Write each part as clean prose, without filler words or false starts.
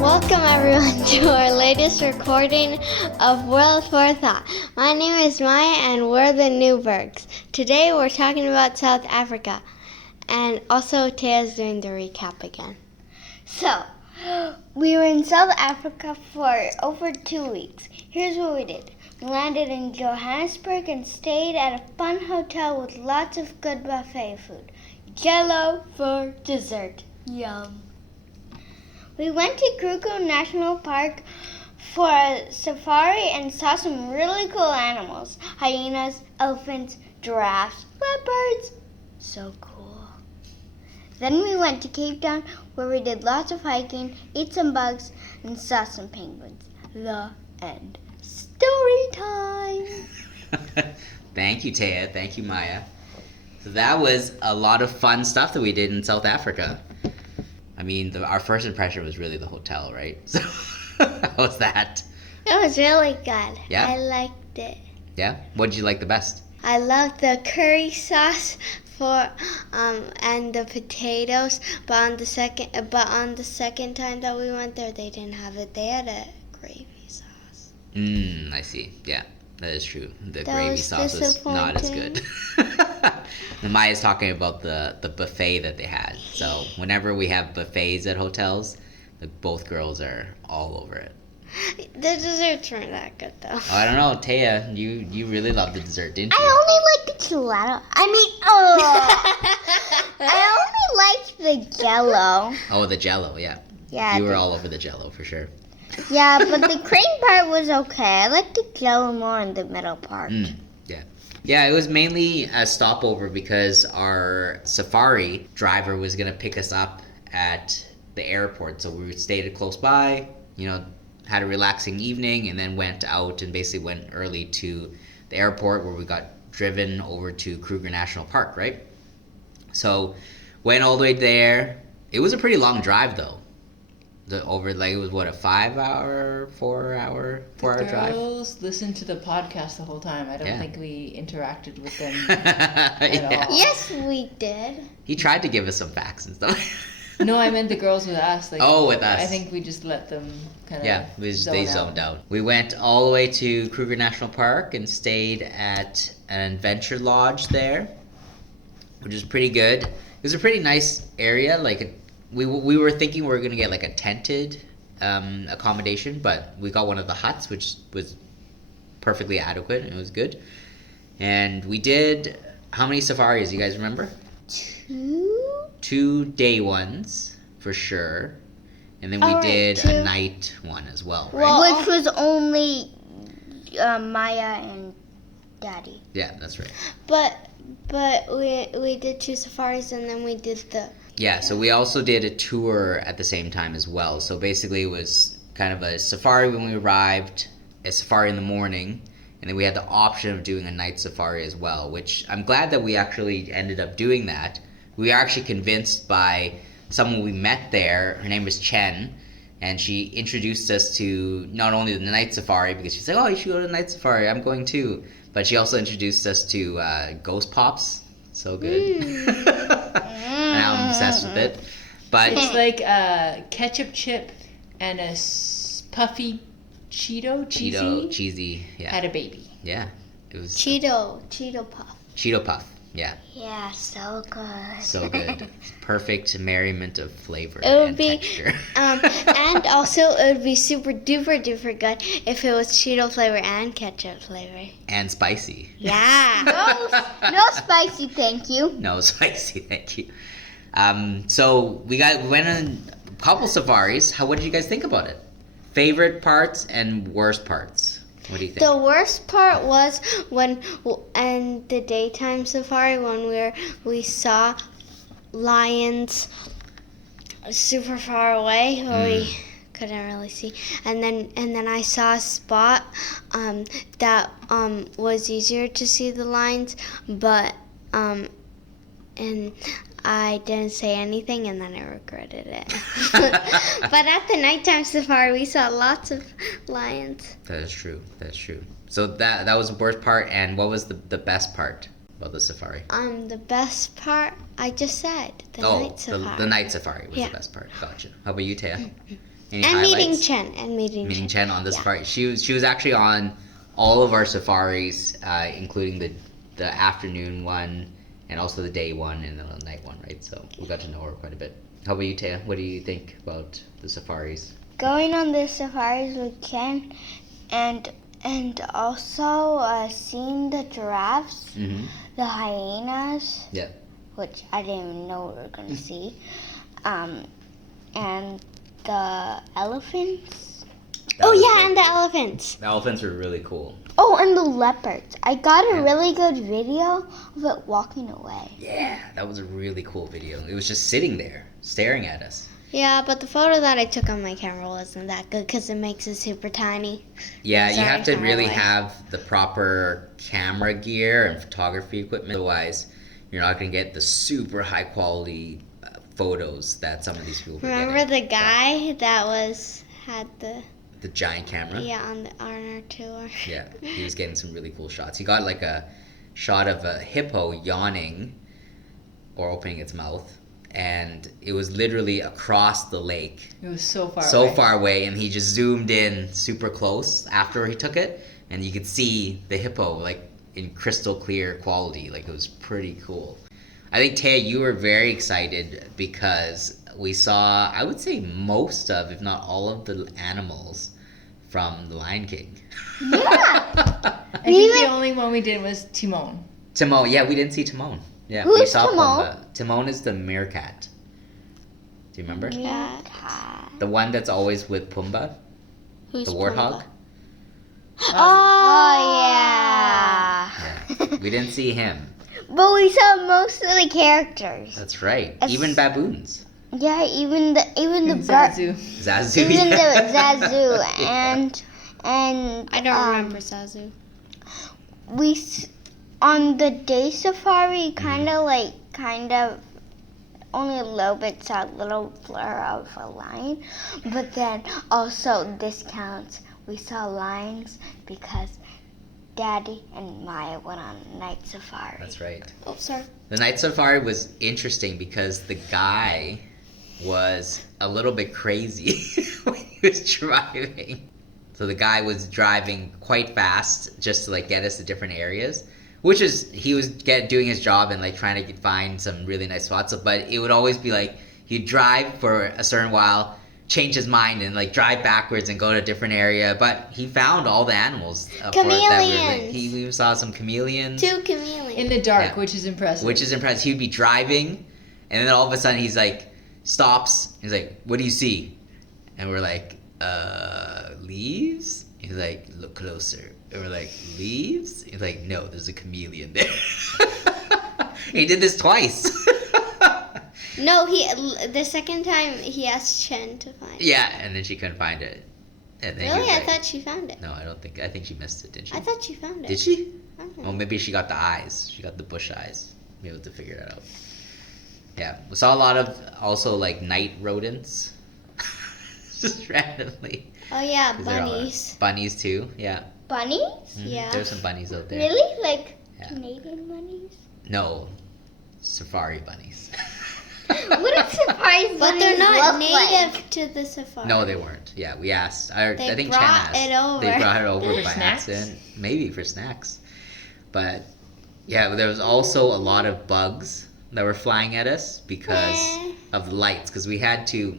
Welcome everyone to our latest recording of World for Thought. My name is Maya and we're the Ngubergs. Today we're talking about South Africa. And also Thea's doing the recap again. So, we were in South Africa for over 2 weeks. Here's what we did. We landed in Johannesburg and stayed at a fun hotel with lots of good buffet food. Jello for dessert. Yum. We went to Kruger National Park for a safari and saw some really cool animals. Hyenas, elephants, giraffes, leopards. So cool. Then we went to Cape Town where we did lots of hiking, ate some bugs, and saw some penguins. The end. Story time! Thank you, Thea. Thank you, Maya. So that was a lot of fun stuff that we did in South Africa. I mean, our first impression was really the hotel, right? So, how was that? It was really good. Yeah? I liked it. Yeah? What did you like the best? I loved the curry sauce and the potatoes, but on the second time that we went there, they didn't have it. They had a gravy sauce. I see. Yeah, that is true. The gravy sauce was not as good. And Maya's talking about the buffet that they had. So whenever we have buffets at hotels, both girls are all over it. The desserts weren't that good, though. Oh, I don't know, Thea, you really loved the dessert, didn't you? I only liked the gelato. I only liked the Jello. Oh, the Jello, yeah. Yeah. You were all over the Jello for sure. Yeah, but the cream part was okay. I liked the Jello more in the middle part. Yeah. Yeah, it was mainly a stopover because our safari driver was going to pick us up at the airport. So we stayed close by, had a relaxing evening, and then went out and basically went early to the airport where we got driven over to Kruger National Park, right? So went all the way there. It was a pretty long drive though. It was what, a 4-hour drive? Girls listened to the podcast the whole time. I don't think we interacted with them at all. Yes, we did. He tried to give us some facts and stuff. No, I meant the girls with us. With us. I think we just let them kind of they zoned out. We went all the way to Kruger National Park and stayed at an adventure lodge there, which is pretty good. It was a pretty nice area. We were thinking we were going to get a tented accommodation, but we got one of the huts, which was perfectly adequate, and it was good. And we did, how many safaris, you guys remember? 2 day ones, for sure. And then we did a night one as well, right? Which was only Maya and Daddy. Yeah, that's right. But we did 2 safaris and then we did the... Yeah, so we also did a tour at the same time as well. So basically it was kind of a safari when we arrived, a safari in the morning, and then we had the option of doing a night safari as well, which I'm glad that we actually ended up doing that. We were actually convinced by someone we met there. Her name was Chen, and she introduced us to not only the night safari, because she's like, oh, you should go to the night safari, I'm going too. But she also introduced us to Ghost Pops. So good. Now I'm obsessed with it. But it's like a ketchup chip and a puffy cheesy. Yeah. Had a baby. Yeah, it was Cheeto Puff. Cheeto Puff. Yeah. Yeah, so good. So good. Perfect merriment of flavor texture. texture. And also it would be super duper good if it was Cheeto flavor and ketchup flavor. And spicy. Yeah. No spicy, thank you. No spicy, thank you. So we went on a couple safaris. What did you guys think about it? Favorite parts and worst parts? What do you think? The worst part was and the daytime safari when we saw lions super far away where we couldn't really see, and then I saw a spot that was easier to see the lions, but and I didn't say anything, and then I regretted it. But at the nighttime safari, we saw lots of lions. That is true. So that was the worst part, and what was the best part about the safari? The best part, I just said, night safari. The night safari was the best part. Gotcha. How about you, Thea? Any And meeting highlights? Chen. And meeting Chen. Chen on the Yeah. safari. She was actually on all of our safaris, including the afternoon one, and also the day one and the night one, right? So we got to know her quite a bit. How about you, Thea? What do you think about the safaris? Going on the safaris with Ken, and also seeing the giraffes, Mm-hmm. the hyenas, Yeah. which I didn't even know we were gonna see, and the elephants. Oh, yeah, and the elephants. The elephants were really cool. Oh, and the leopards. I got a really good video of it walking away. Yeah, that was a really cool video. It was just sitting there, staring at us. Yeah, but the photo that I took on my camera wasn't that good because it makes it super tiny. Yeah, you Sorry, have to far really away. have the proper camera gear and photography equipment. Otherwise, you're not going to get the super high quality photos that some of these people were Remember getting. the guy that had The giant camera? on our tour? Yeah, he was getting some really cool shots. He got like a shot of a hippo yawning or opening its mouth, and it was literally across the lake. It was so far So away. far away, and he just zoomed in super close after he took it, and you could see the hippo like in crystal clear quality. Like, it was pretty cool. I think, Thea, you were very excited because we saw, I would say, most of, if not all of the animals from The Lion King. Yeah. I think the only one we did was Timon. Timon, yeah, we didn't see Timon. Yeah, Who's we saw Timon? Pumbaa. Timon is the meerkat. Do you remember? Cat. The one that's always with Pumbaa, Who's the warthog. Oh yeah. Yeah, we didn't see him. But we saw most of the characters. That's right. As- Even baboons. Yeah, even the And bird, Zazu. Zazu. even the yeah. Zazu Yeah. and I don't remember Zazu. On the day safari, kind of only a little bit saw a little blur of a lion, but then also this counts. We saw lions because Daddy and Maya went on a night safari. That's right. Oh, sorry. The night safari was interesting because the guy was a little bit crazy when he was driving. So the guy was driving quite fast just to like get us to different areas, which is he was doing his job and like trying to find some really nice spots. But it would always be like he'd drive for a certain while, change his mind, and like drive backwards and go to a different area. But he found all the animals. Chameleons. He even saw some chameleons. 2 chameleons. In the dark, Yeah. which is impressive. Which is impressive. He'd be driving, and then all of a sudden he's like, stops. He's like, "What do you see?" And we're like, leaves?" He's like, "Look closer." And we're like, "Leaves?" He's like, "No, there's a chameleon there." He did this twice. No, the second time he asked Chen to find it. Yeah, and then she couldn't find it. And then he Really? was I like- thought she found it. No, I don't think. I think she missed it. Did she? I thought she found it. Did she? I don't know. Well, maybe she got the eyes. She got the bush eyes. Be able to figure it out. Yeah, we saw a lot of also like night rodents, just randomly. Oh, yeah, 'Cause they're all- bunnies. Bunnies too. Yeah. Bunnies? Mhm. Yeah. There's some bunnies out there. Really? Like Yeah. Canadian bunnies? No, safari bunnies. What does safari But they're bunnies not look native like? to the safari. No, they weren't. Yeah, we asked. I They think brought Chen asked. it over. They brought it over For by snacks? accident. Maybe for snacks. But yeah, there was also a lot of bugs that were flying at us because Eh. of the lights. Because we had to.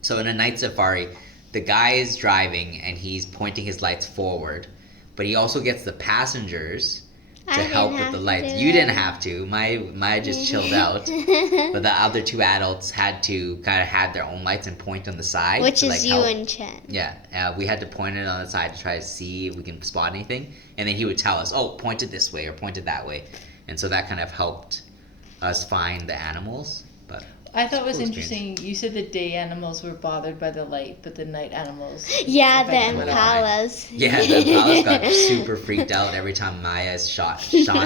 So in a night safari, the guy is driving and he's pointing his lights forward, but he also gets the passengers I to didn't help with have the to lights. do You it. didn't have to. Maya just chilled out. But the other 2 adults had to kind of had their own lights and point on the side. Which to, is like, you help. and Chen. Yeah, we had to point it on the side to try to see if we can spot anything. And then he would tell us, oh, point it this way or point it that way. And so that kind of helped us find the animals. But I thought it was Cool interesting. You said the day animals were bothered by the light, but the night animals. Yeah, the affected by the light. impalas. yeah, the impalas got super freaked out every time Maya shone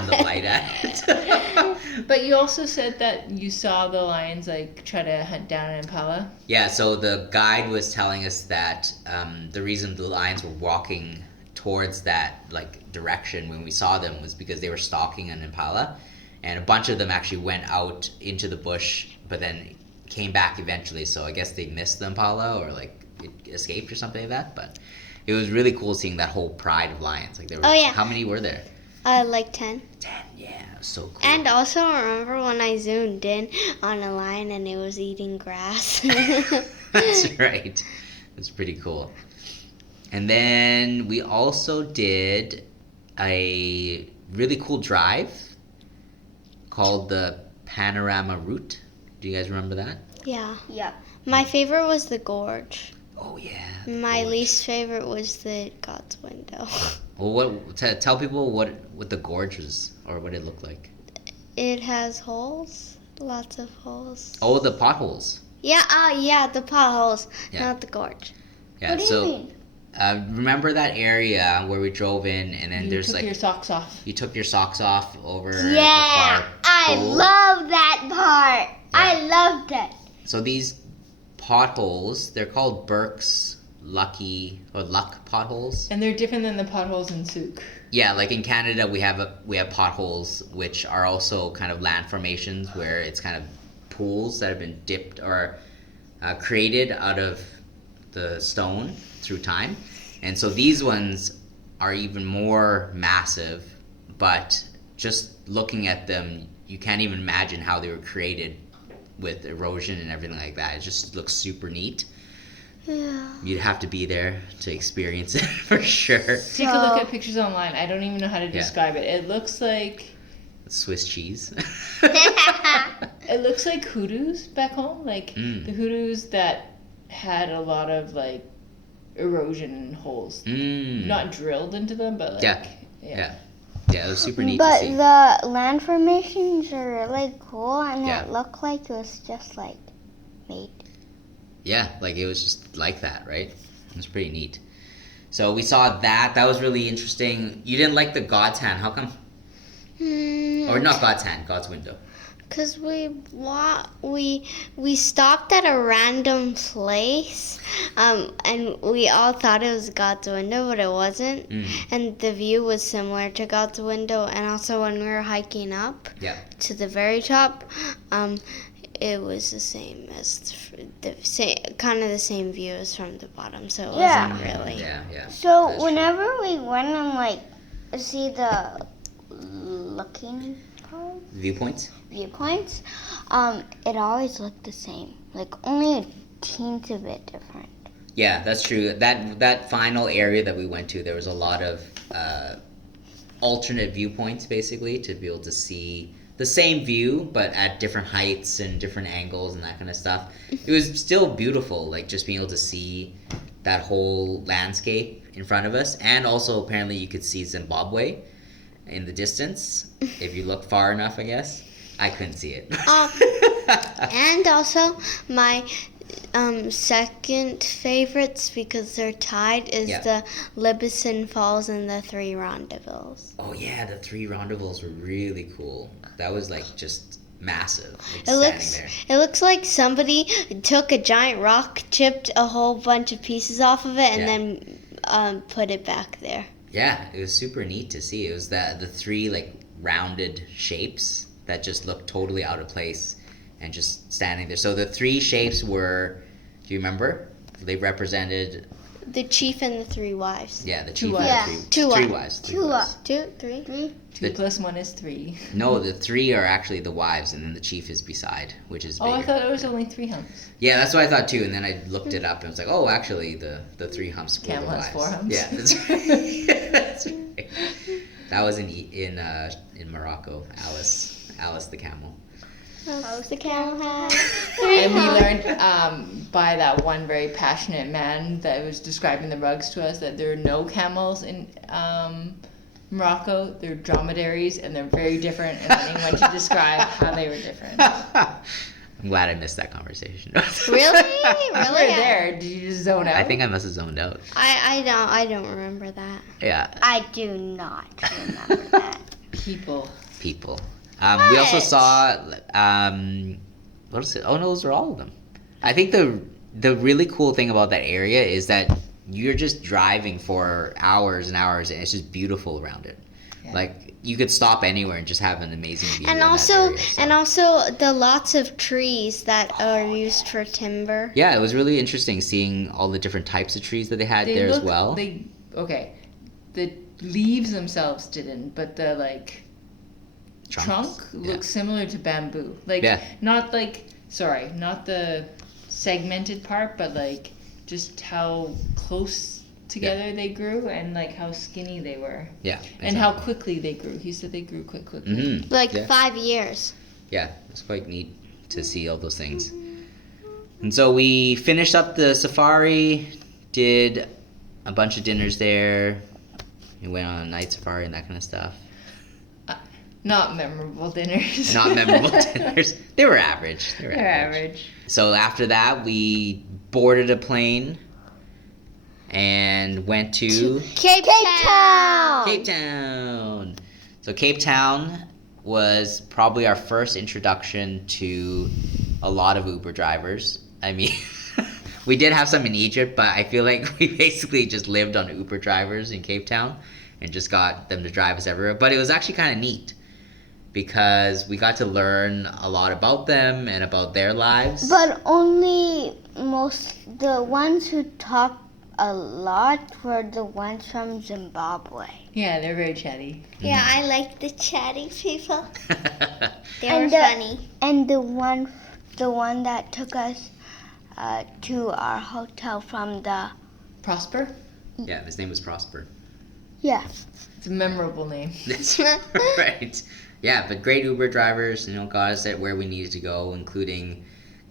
the light at it. But you also said that you saw the lions like try to hunt down an impala. Yeah, so the guide was telling us that the reason the lions were walking towards that like direction when we saw them was because they were stalking an impala, and a bunch of them actually went out into the bush, but then came back eventually. So I guess they missed the impala, or like it escaped or something like that. But it was really cool seeing that whole pride of lions. Like there were, how many were there? Like 10. 10, yeah, it was so cool. And also remember when I zoomed in on a lion and it was eating grass. That's right. It's pretty cool. And then we also did a really cool drive called the Panorama Route. Do you guys remember that? Yeah. Yep. My favorite was the gorge. Oh yeah. My least favorite was the God's Window. Well, tell people what the gorge was or what it looked like. It has holes, lots of holes. Oh, the potholes. Yeah, the potholes, Yeah. not the gorge. Yeah. What do you mean? Remember that area where we drove in, and then there's took your socks off. You took your socks off over. Yeah, the far I pole. love that part. I loved it. So these potholes, they're called Burke's Luck potholes. And they're different than the potholes in Souk. Yeah, like in Canada, we have potholes which are also kind of land formations where it's kind of pools that have been dipped or created out of the stone through time. And so these ones are even more massive, but just looking at them, you can't even imagine how they were created with erosion and everything like that. It just looks super neat. Yeah. You'd have to be there to experience it for sure. Take a look at pictures online. I don't even know how to describe it. It looks like Swiss cheese. it looks like hoodoos back home, like the hoodoos that had a lot of like erosion and holes, not drilled into them, but like yeah, it was super neat But to see. the land formations are really cool, and Yeah. it looked like it was just like made. Yeah, like it was just like that, right? It was pretty neat. So we saw that. That was really interesting. You didn't like the God's Hand. How come? Or not God's Hand, God's Window. Because we stopped at a random place, and we all thought it was God's Window, but it wasn't. And the view was similar to God's Window. And also when we were hiking up to the very top, it was the same as kind of the same view as from the bottom. So it wasn't really. Yeah. So That's whenever we went and like see the looking Viewpoints? viewpoints, it always looked the same. Like only a teensy bit different. Yeah, that's true. That final area that we went to, there was a lot of alternate viewpoints, basically, to be able to see the same view, but at different heights and different angles and that kind of stuff. It was still beautiful, like just being able to see that whole landscape in front of us. And also, apparently, you could see Zimbabwe in the distance, if you look far enough, I guess. I couldn't see it. And also, my second favorites, because they're tied, is the Libison Falls and the Three Rendezvous. Oh yeah, the Three Rendezvous were really cool. That was like just massive. Like It looks like somebody took a giant rock, chipped a whole bunch of pieces off of it, and then put it back there. Yeah, it was super neat to see. It was the three like rounded shapes that just looked totally out of place and just standing there. So the three shapes were, do you remember? They represented the chief and the three wives. Yeah, the chief Two and wives. the three wives. Two, three. 2 plus 1 is 3. No, the three are actually the wives, and then the chief is beside, which is bigger. Oh, I thought it was only 3 humps. Yeah, that's what I thought too. And then I looked it up, and it's like, oh, actually, the 3 humps were Camel the has wives. 4 humps. Yeah, that's right. That's right. That was in Morocco. Alice the camel. How's the camel hat? And we learned by that one very passionate man that was describing the rugs to us that there are no camels in Morocco. They're dromedaries, and they're very different. And then he went to describe how they were different. I'm glad I missed that conversation. Really? You were there. Did you just zone out? I think I must have zoned out. I don't remember that. Yeah. I do not remember that. People. We also saw what is it? Oh no, those are all of them. I think the really cool thing about that area is that you're just driving for hours and hours, and it's just beautiful around it. Yeah. Like you could stop anywhere and just have an amazing view. And in that also, area, so. and also the lots of trees that are used for timber. Yeah, it was really interesting seeing all the different types of trees that they had there as well. The leaves themselves didn't, but the like trunk looks similar to bamboo. Like not the segmented part, but like just how close together they grew and like how skinny they were. Yeah. Exactly. And how quickly they grew. He said they grew quickly. Mm-hmm. Like 5 years. Yeah, it's quite neat to see all those things. And so we finished up the safari, did a bunch of dinners there. We went on a night safari and that kind of stuff. Not memorable dinners. Not memorable dinners. They were average. They're average. So after that, we boarded a plane and went to Cape Town. Cape Town. So Cape Town was probably our first introduction to a lot of Uber drivers. I mean, we did have some in Egypt, but I feel like we basically just lived on Uber drivers in Cape Town and just got them to drive us everywhere. But it was actually kind of neat because we got to learn a lot about them and about their lives. But only the ones who talk a lot were the ones from Zimbabwe. Yeah, they're very chatty. Yeah, I like the chatty people. They And were funny. And the one that took us to our hotel from the... Prosper? Yeah, his name was Prosper. Yeah. It's a memorable name. That's right. Yeah, but great Uber drivers, got us at where we needed to go, including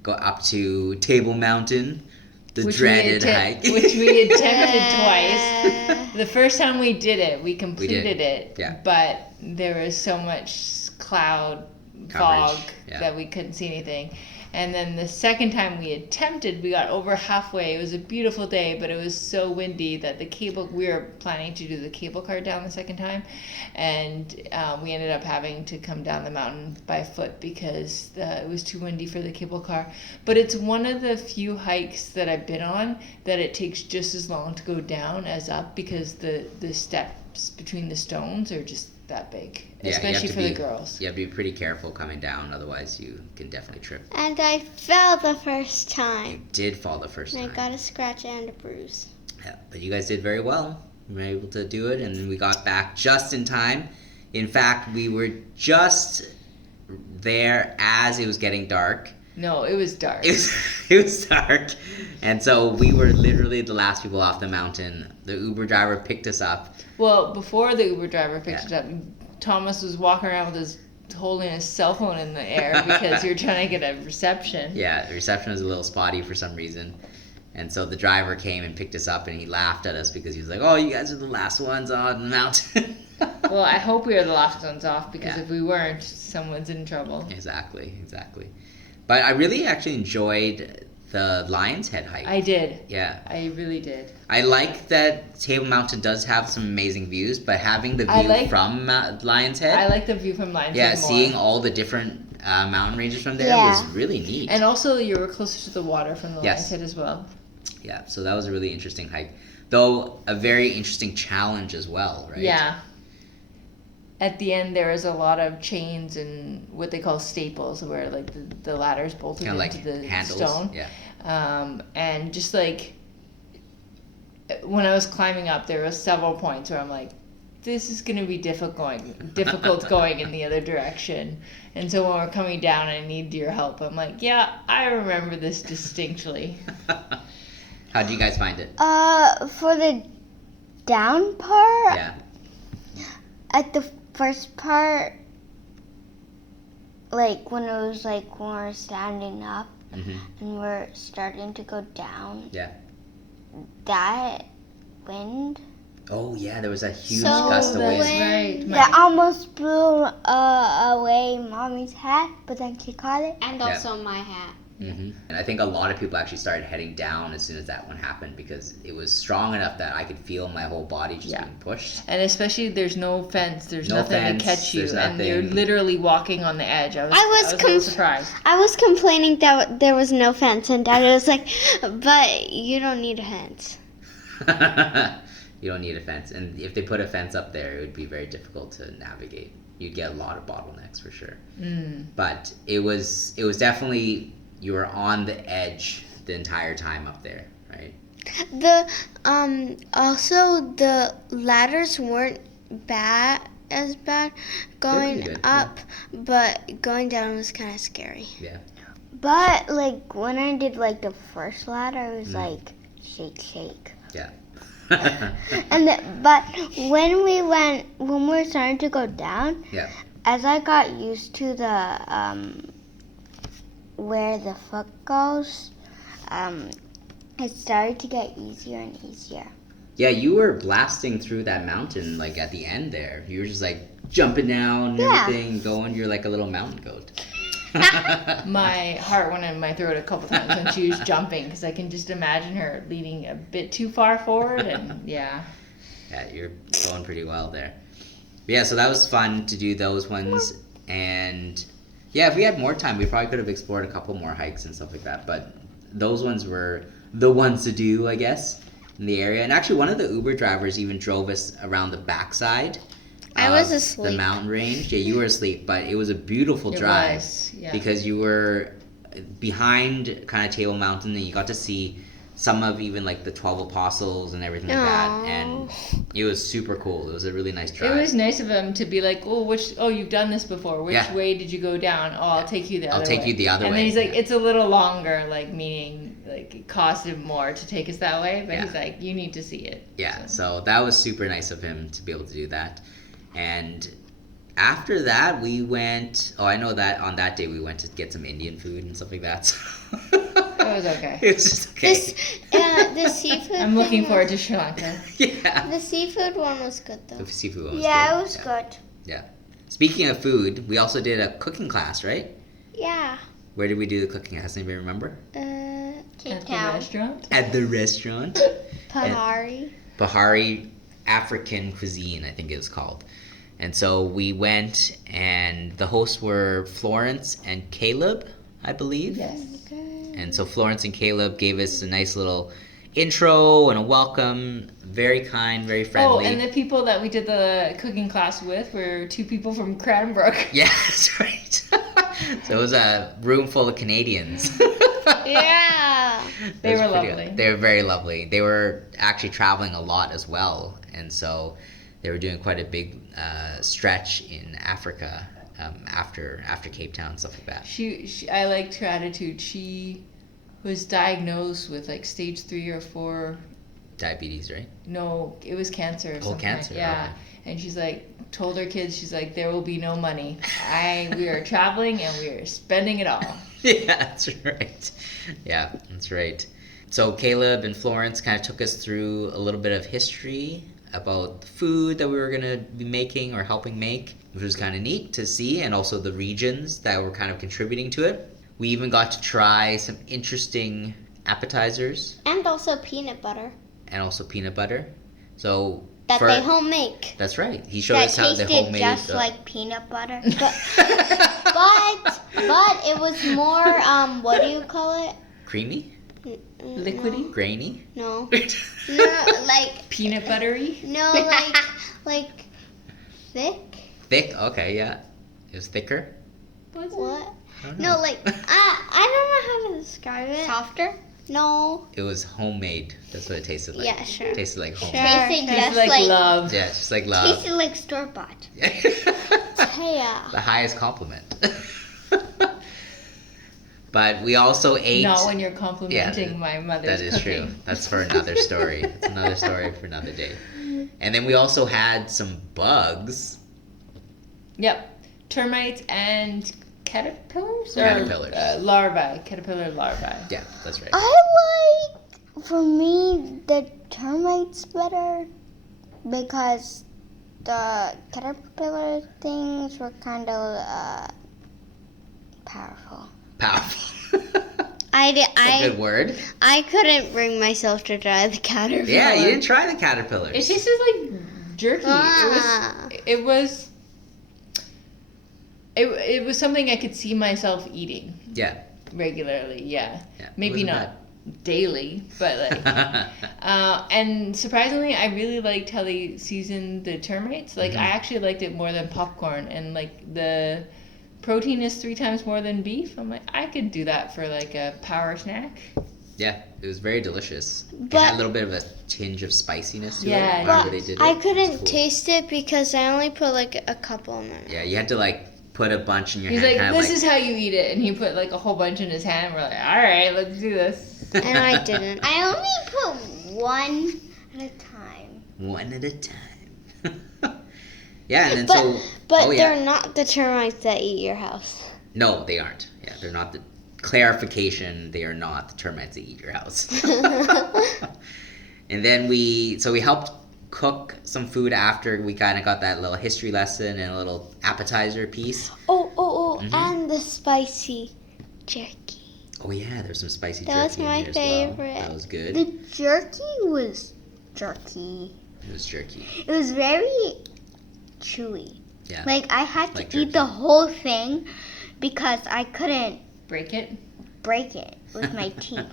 go up to Table Mountain, the dreaded hike. Which we attempted twice. The first time we did it, we completed it. Yeah. But there was so much cloud, fog, that we couldn't see anything. And then the second time we attempted, we got over halfway. It was a beautiful day, but it was so windy that we were planning to do the cable car down the second time. And we ended up having to come down the mountain by foot because it was too windy for the cable car. But it's one of the few hikes that I've been on that it takes just as long to go down as up because the steps between the stones are just that big, especially for the girls. You have to be pretty careful coming down, otherwise you can definitely trip. And I fell the first time. You did fall the first time. I got a scratch and a bruise. Yeah, but you guys did very well. We were able to do it, and then we got back just in time. In fact, we were just there as it was getting dark. No, it was dark. It was dark. And so we were literally the last people off the mountain. The Uber driver picked us up. Well, before the Uber driver picked it up, Thomas was walking around with holding his cell phone in the air because you're trying to get a reception. Yeah, the reception was a little spotty for some reason. And so the driver came and picked us up, and he laughed at us because he was like, "Oh, you guys are the last ones on the mountain." Well, I hope we are the last ones off because if we weren't, someone's in trouble. Exactly. But I really actually enjoyed the Lion's Head hike. I did. Yeah. I really did. I like that Table Mountain does have some amazing views, but having the view from Lion's Head... I like the view from Lion's Head more. Seeing all the different mountain ranges from there was really neat. And also you were closer to the water from the Lion's Head as well. Yeah, so that was a really interesting hike. Though a very interesting challenge as well, right? Yeah. At the end, there is a lot of chains and what they call staples, where like the ladder's bolted into the handles. stone. Yeah. And just like when I was climbing up, there were several points where I'm like, this is going to be difficult going in the other direction. And so when we're coming down, I need your help. I'm like, yeah, I remember this distinctly. How do you guys find it? For the down part. Yeah. At the first part, like when it was like when we're standing up and we're starting to go down. Yeah. That wind. Oh yeah, there was a huge gust of wind. Right. That almost blew away Mommy's hat, but then she caught it. And also my hat. And I think a lot of people actually started heading down as soon as that one happened because it was strong enough that I could feel my whole body just being pushed. And especially there's no fence, there's nothing to catch you, and nothing. you're literally walking on the edge. I was a little surprised. I was complaining that there was no fence, and Dad was like, "But you don't need a fence." You don't need a fence. And if they put a fence up there, it would be very difficult to navigate. You'd get a lot of bottlenecks for sure. But it was definitely, you were on the edge the entire time up there, right? The also the ladders weren't as bad going good, up, but going down was kind of scary. Yeah. But like when I did like the first ladder, it was like shake. Yeah. But when we were starting to go down, Yeah. as I got used to the where the foot goes, it started to get easier and easier. Yeah, you were blasting through that mountain like at the end there. You were just like jumping down and everything, going. You're like a little mountain goat. My heart went in my throat a couple times when she was jumping because I can just imagine her leaning a bit too far forward and yeah. Yeah, you're going pretty well there. But yeah, so that was fun to do those ones. And yeah, if we had more time, we probably could have explored a couple more hikes and stuff like that. But those ones were the ones to do, I guess, in the area. And actually, one of the Uber drivers even drove us around the backside. I was asleep. The mountain range. Yeah, you were asleep, but it was a beautiful drive because you were behind kind of Table Mountain, and you got to see some of even like the 12 apostles and everything like that, and it was super cool. It was a really nice drive. It was nice of him to be like, you've done this before. Which way did you go down? Oh, I'll take you the other way. I'll take you the other way. And then he's like, it's a little longer, like meaning like it cost him more to take us that way, but he's like, you need to see it. Yeah, so that was super nice of him to be able to do that. And after that, we went. Oh, I know that on that day we went to get some Indian food and stuff like that. So. It was okay. It was just okay. The seafood. I'm looking forward to Sri Lanka. Yeah. The seafood one was good though. The seafood one was good. It was good. Yeah. Speaking of food, we also did a cooking class, right? Yeah. Where did we do the cooking class? Anybody remember? At the restaurant. At the restaurant. Bahari African cuisine, I think it was called. And so we went, and the hosts were Florence and Caleb, I believe. Yes. And so Florence and Caleb gave us a nice little intro and a welcome. Very kind, very friendly. Oh, and the people that we did the cooking class with were 2 people from Cranbrook. Yeah, that's right. So it was a room full of Canadians. Yeah. They were lovely. They were very lovely. They were actually traveling a lot as well. And so they were doing quite a big stretch in Africa after Cape Town, stuff like that. She I liked her attitude. She was diagnosed with like stage 3 or 4 diabetes, right? No, it was cancer or something. Cancer. Yeah. Okay. And she's like told her kids, she's like, there will be no money. We are traveling and we are spending it all. Yeah, that's right. Yeah, that's right. So Caleb and Florence kind of took us through a little bit of history about the food that we were going to be making or helping make, which was kind of neat to see, and also the regions that were kind of contributing to it. We even got to try some interesting appetizers. And also peanut butter. So they home make. That's right. He showed us how they homemade. Just like peanut butter. But it was more what do you call it? Creamy? Liquidy? No. Grainy? No. No, like peanut buttery? No, like thick. Thick? Okay, yeah. It was thicker. What? No, like I don't know how to describe it. Softer? No. It was homemade. That's what it tasted like. Yeah, sure. It tasted like homemade. Tasted just like love. Yeah, just like love. Tasted like store-bought. Thea. The highest compliment. But we also ate. Not when you're complimenting my mother's cooking. That is true. That's for another story. It's another story for another day. And then we also had some bugs. Yep. Termites and caterpillars? Caterpillars. Larvae. Caterpillar larvae. Yeah, that's right. For me, the termites better because the caterpillar things were kind of powerful. A good word. I couldn't bring myself to try the caterpillar. Yeah, you didn't try the caterpillars. It tasted like jerky. It was something I could see myself eating. Yeah. Regularly, yeah. Maybe not daily, but like, and surprisingly, I really liked how they seasoned the termites. Like, I actually liked it more than popcorn, and like the protein is 3 times more than beef. I'm like, I could do that for like a power snack. Yeah, it was very delicious. It But- had a little bit of a tinge of spiciness to Yeah, it. But Whenever they did it. I It was couldn't cool. taste it because I only put like a couple in there. Yeah, you had to like put a bunch in your He's hand. like, kind of this is how you eat it, and he put like a whole bunch in his hand. And we're like, all right, let's do this. And I didn't. I only put one at a time. one at a time. Yeah, and then But oh, yeah. they're not the termites that eat your house. No, they aren't. Yeah, they're not the clarification. They are not the termites that eat your house. And then we helped cook some food after we kind of got that little history lesson and a little appetizer piece. And the spicy jerky. Oh yeah, there's some spicy That was jerky in my here as well. favorite. That was good. The jerky was jerky. It was jerky. It was very chewy. Yeah. Like, I had to Like eat jerky. the whole thing because I couldn't Break it. break it with my teeth.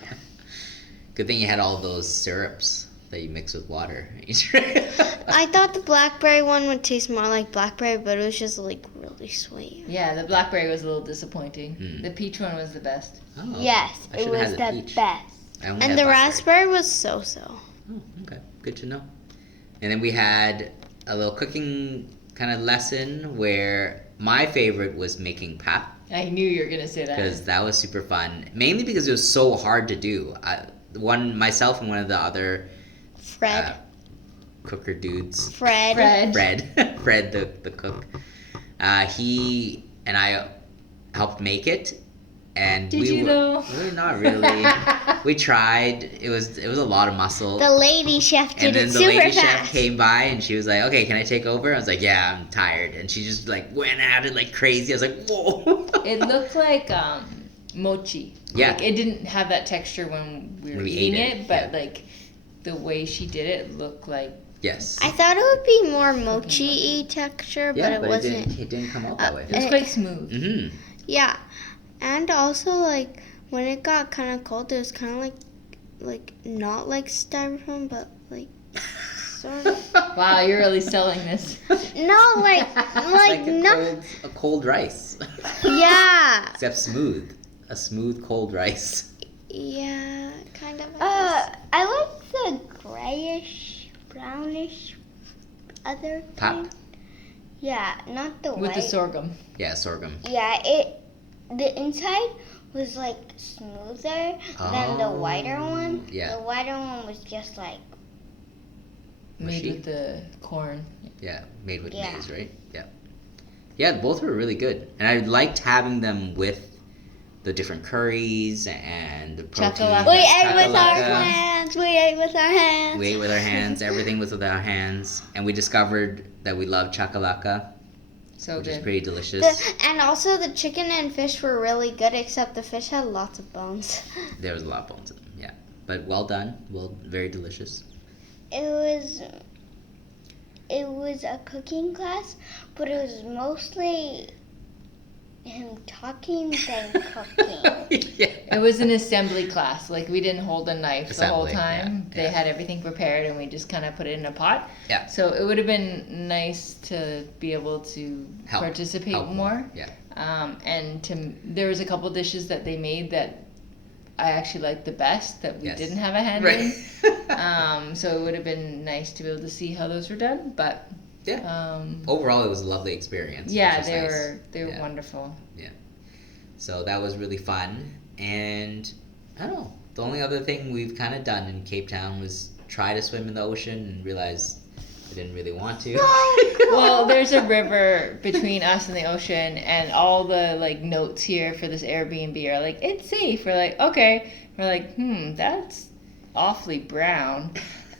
Good thing you had all those syrups that you mix with water. I thought the blackberry one would taste more like blackberry, but it was just like really sweet. Yeah, the blackberry was a little disappointing. Mm. The peach one was the best. Oh, Yes, I it should've was had the peach. best. I only And had the blackberry. raspberry was so-so. Oh, okay. Good to know. And then we had a little cooking kind of lesson where my favorite was making pap I knew you were gonna say that. because that was super fun. Mainly because it was so hard to do. Myself and one of the other Fred. cooker dudes, Fred. Fred the cook, he and I helped make it. And Did you though? Not really. We tried. It was a lot of muscle. The lady chef did And then it the super lady fast. chef came by and she was like, "Okay, can I take over?" I was like, "Yeah, I'm tired." And she just like went at it like crazy. I was like, "Whoa!" It looked like mochi. Yeah. Like, it didn't have that texture when we were When we eating ate it, it, but yeah. like the way she did it looked like. Yes. I thought it would be more mochi-y texture, Yeah, but it wasn't. It didn't come out that way. It was quite smooth. Mm-hmm. Yeah, and also like when it got kind of cold, it was kind of like not like styrofoam, but like sort of. Wow, you're really selling this. No, like Like not. a cold rice, Yeah, except smooth. A smooth cold rice. yeah, kind of. I I like the grayish, brownish other Pap. thing. Yeah, not the With white. the sorghum. Yeah, sorghum. Yeah, the inside was like smoother than the whiter one. Yeah. The whiter one was just like Made Mushy? with the corn. Yeah, made with Yeah. maize, right? Yeah. Yeah, both were really good. And I liked having them with the different curries and the protein. Chakalaka. We ate with our Chakalaka. hands. We ate with our hands. We ate with our hands. Everything was with our hands. And we discovered that we love chakalaka, So which is good. pretty delicious. And also the chicken and fish were really good, except the fish had lots of bones. There was a lot of bones in them, yeah. But well done. Well, very delicious. it was a cooking class, but it was mostly him talking than cooking. Yeah. It was an assembly class. Like, we didn't hold a knife the whole Assembly, time. yeah, They yeah. had everything prepared, and we just kind of put it in a pot. Yeah. So it would have been nice to be able to participate Help more. Yeah. And there was a couple dishes that they made that I actually liked the best that we Yes. didn't have a hand Right. in. So it would have been nice to be able to see how those were done. But Yeah. Overall, it was a lovely experience. yeah, which was they nice. were Yeah. wonderful. So that was really fun. And I don't know. The only other thing we've kind of done in Cape Town was try to swim in the ocean and realize I didn't really want to. Well, there's a river between us and the ocean, and all the like notes here for this Airbnb are like, it's safe. We're like, okay. We're like, that's awfully brown.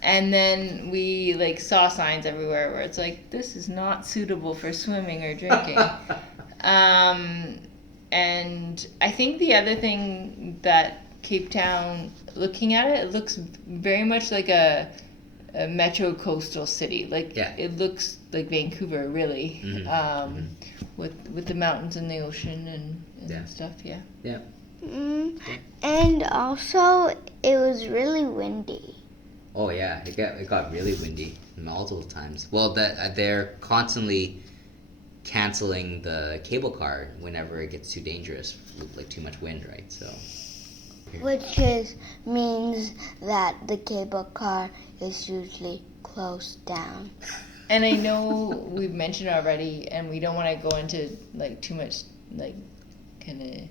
And then we like saw signs everywhere where it's like, this is not suitable for swimming or drinking. And I think the other thing that Cape Town, looking at it, it looks very much like a metro coastal city. Like, Yeah. it looks like Vancouver, really, Mhm. with the mountains and the ocean and Yeah. stuff. Yeah. Yeah. And also, it was really windy. Oh yeah, it got really windy multiple times. Well, they're constantly canceling the cable car whenever it gets too dangerous, with like too much wind, right? So. Which means that the cable car is usually closed down. And I know we've mentioned already, and we don't want to go into like too much like kind of,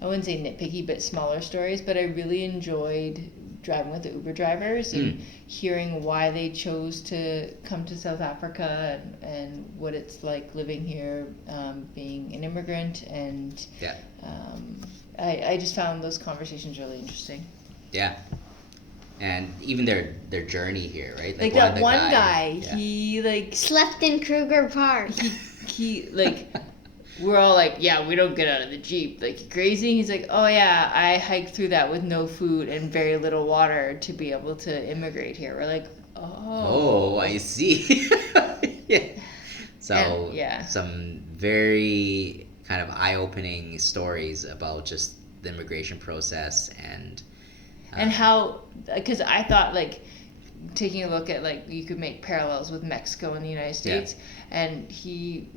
I wouldn't say nitpicky, but smaller stories. But I really enjoyed driving with the Uber drivers and hearing why they chose to come to South Africa and what it's like living here, being an immigrant, and I just found those conversations really interesting. Yeah. And even their journey here, right? Like that one guy, he like slept in Kruger Park. He like, we're all like, yeah, we don't get out of the Jeep. Like, you crazy? He's like, oh yeah, I hiked through that with no food and very little water to be able to immigrate here. We're like, oh, I see. Yeah. So some very kind of eye-opening stories about just the immigration process and how, because I thought like taking a look at like you could make parallels with Mexico and the United States, and he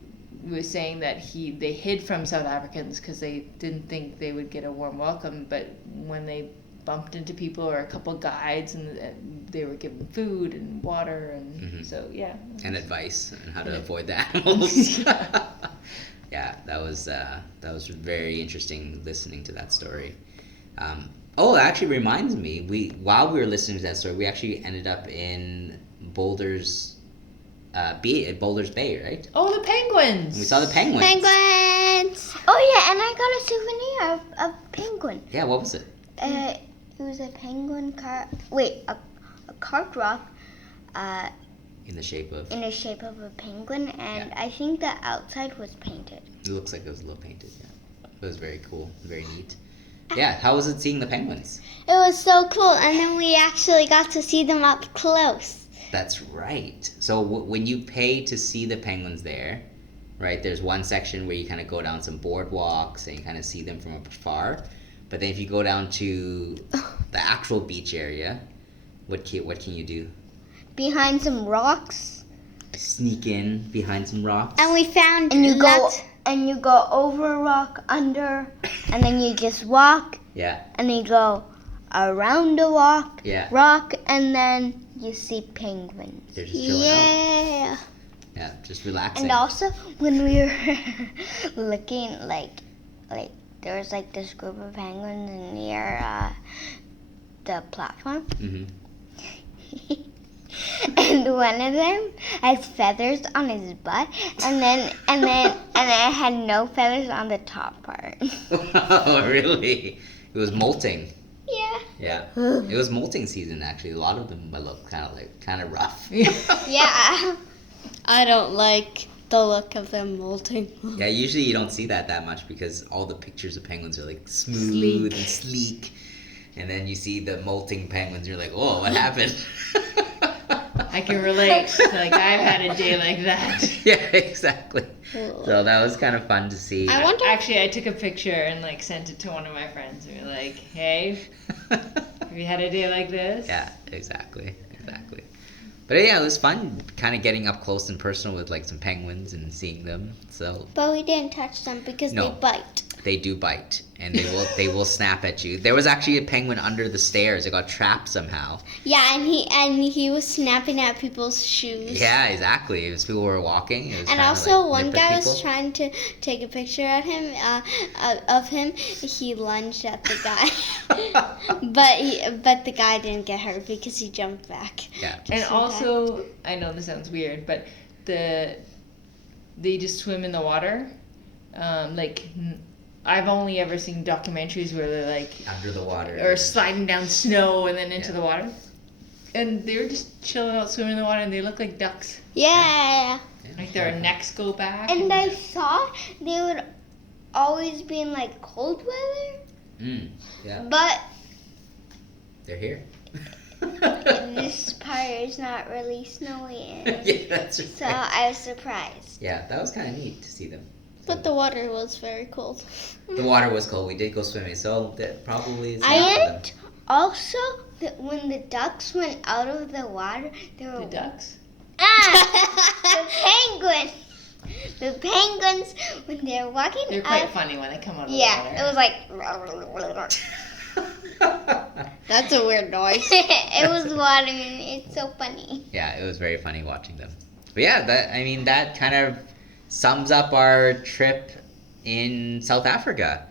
was saying that they hid from South Africans because they didn't think they would get a warm welcome, but when they bumped into people or a couple guides and they were given food and water and so and advice on how to avoid the animals. Yeah, that was very interesting listening to that story. It actually reminds me, while we were listening to that story, we actually ended up in Boulders Bay, right? Oh, the penguins! We saw the penguins. Penguins! Oh yeah, and I got a souvenir of a penguin. Yeah, what was it? It was a penguin a carved rock. In the shape of a penguin, and I think the outside was painted. It looks like it was a little painted, yeah. It was very cool, very neat. Yeah, how was it seeing the penguins? It was so cool, and then we actually got to see them up close. That's right. So when you pay to see the penguins there, right, there's one section where you kind of go down some boardwalks and you kind of see them from afar. But then if you go down to the actual beach area, what can you do? Behind some rocks. Sneak in behind some rocks. And we found and you go over a rock, under, and then you just walk. Yeah. And then you go around the rock, and then you see penguins. They're just chilling out. Yeah, just relaxing. And also, when we were looking, like there was like this group of penguins near the platform. And one of them has feathers on his butt, and then it had no feathers on the top part. Oh, really? It was molting. Yeah. Yeah. It was molting season actually. A lot of them look kind of rough. Yeah. I don't like the look of them molting. Yeah, usually you don't see that much because all the pictures of penguins are like smooth and sleek. And then you see the molting penguins, you're like, oh, what happened? I can relate. Like, I've had a day like that. Yeah, exactly. So that was kind of fun to see. Actually, I took a picture and like sent it to one of my friends. We were like, hey, have you had a day like this? Yeah, exactly. But yeah, it was fun kind of getting up close and personal with like some penguins and seeing them. So. But we didn't touch them because they bite. They do bite, and they will snap at you. There was actually a penguin under the stairs. It got trapped somehow. Yeah, and he was snapping at people's shoes. Yeah, exactly. As people were walking. And also, one guy was trying to take a picture of him. He lunged at the guy, but the guy didn't get hurt because he jumped back. Yeah. And also, I know this sounds weird, but they just swim in the water, I've only ever seen documentaries where they're like under the water or sliding down snow and then into the water, and they were just chilling out swimming in the water, and they look like ducks. Yeah. Like their necks go back. And I thought they would always be in like cold weather. Yeah. But they're here. This part is not really snowy. Yeah, that's right. So I was surprised. Yeah, that was kind of neat to see them. But the water was very cold. The water was cold. We did go swimming, so that probably is. And also, when the ducks went out of the water, they were The ducks? the penguins. The penguins, when they're walking They're out. quite funny when they come out of the Yeah, water. it was like. That's a weird noise. It was water. It's so funny. Yeah, it was very funny watching them. But yeah, that kind of sums up our trip in South Africa.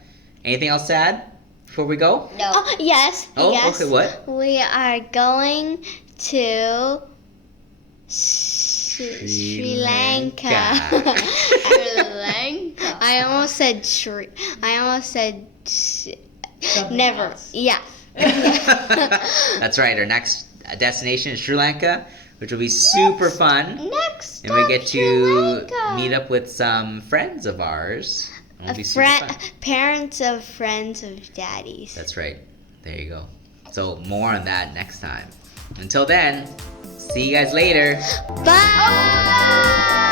Anything else to add before we go? No. Oh, yes. Oh, yes. okay, what? We are going to Sri Lanka. Sri Lanka. I almost said Sri. Something Never. else. Yeah. That's right. Our next destination is Sri Lanka, which will be super fun. Next And we stop, get Sri to Lanka. meet up with some friends of ours. It'll be super fun. Parents of friends of daddies. That's right. There you go. So more on that next time. Until then, see you guys later. Bye.